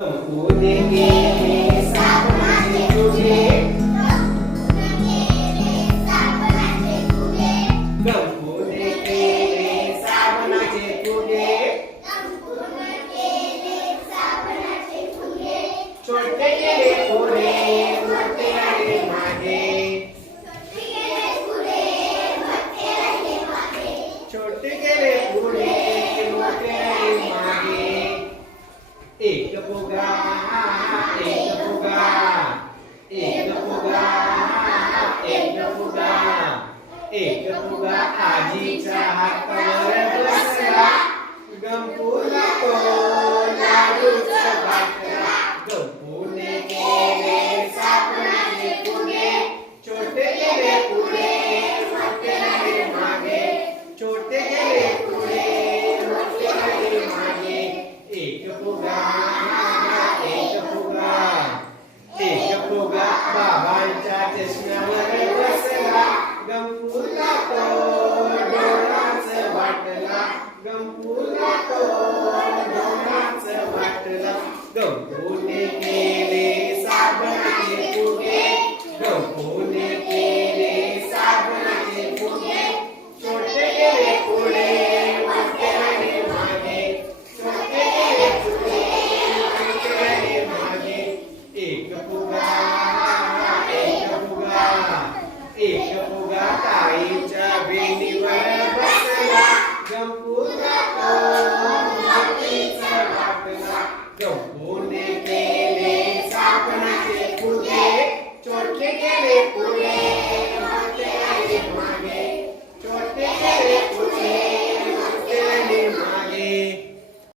गंपूने केले साबणाचे तुझे गंपूने केले साबणाचे तुझे छोटे केले पुढे मोठे आले मागे छोटे केले पुढे मोठे आले मागे एक फुगा एक फुगा एक फुगा एक फुगा एक फुगा आजीच्या हातावर बसला गंपूला तो लाडूचा बाटला गंपूने केले साबणाचे पुढे छोटे केले पुढे मोठे आले मागे छोटे केले पुढे मोठे आले मागे एक फुगा एक फुगा बाबांच्या चष्म्यावर बसला गंपूला तो डोळाच वाटला गंपूला तो डोळाच वाटला गंपूने केले साबणाचे फुगे गंपूने केले साबणाचे फुगे छोटे केले पुढे मोठे आले मागे छोटे केले पुढे मोठे आले मागे एक फुगा एक फुगा ताईच्या बेडीवर बसला गंपूला तो मातीचा वाटला गंपूने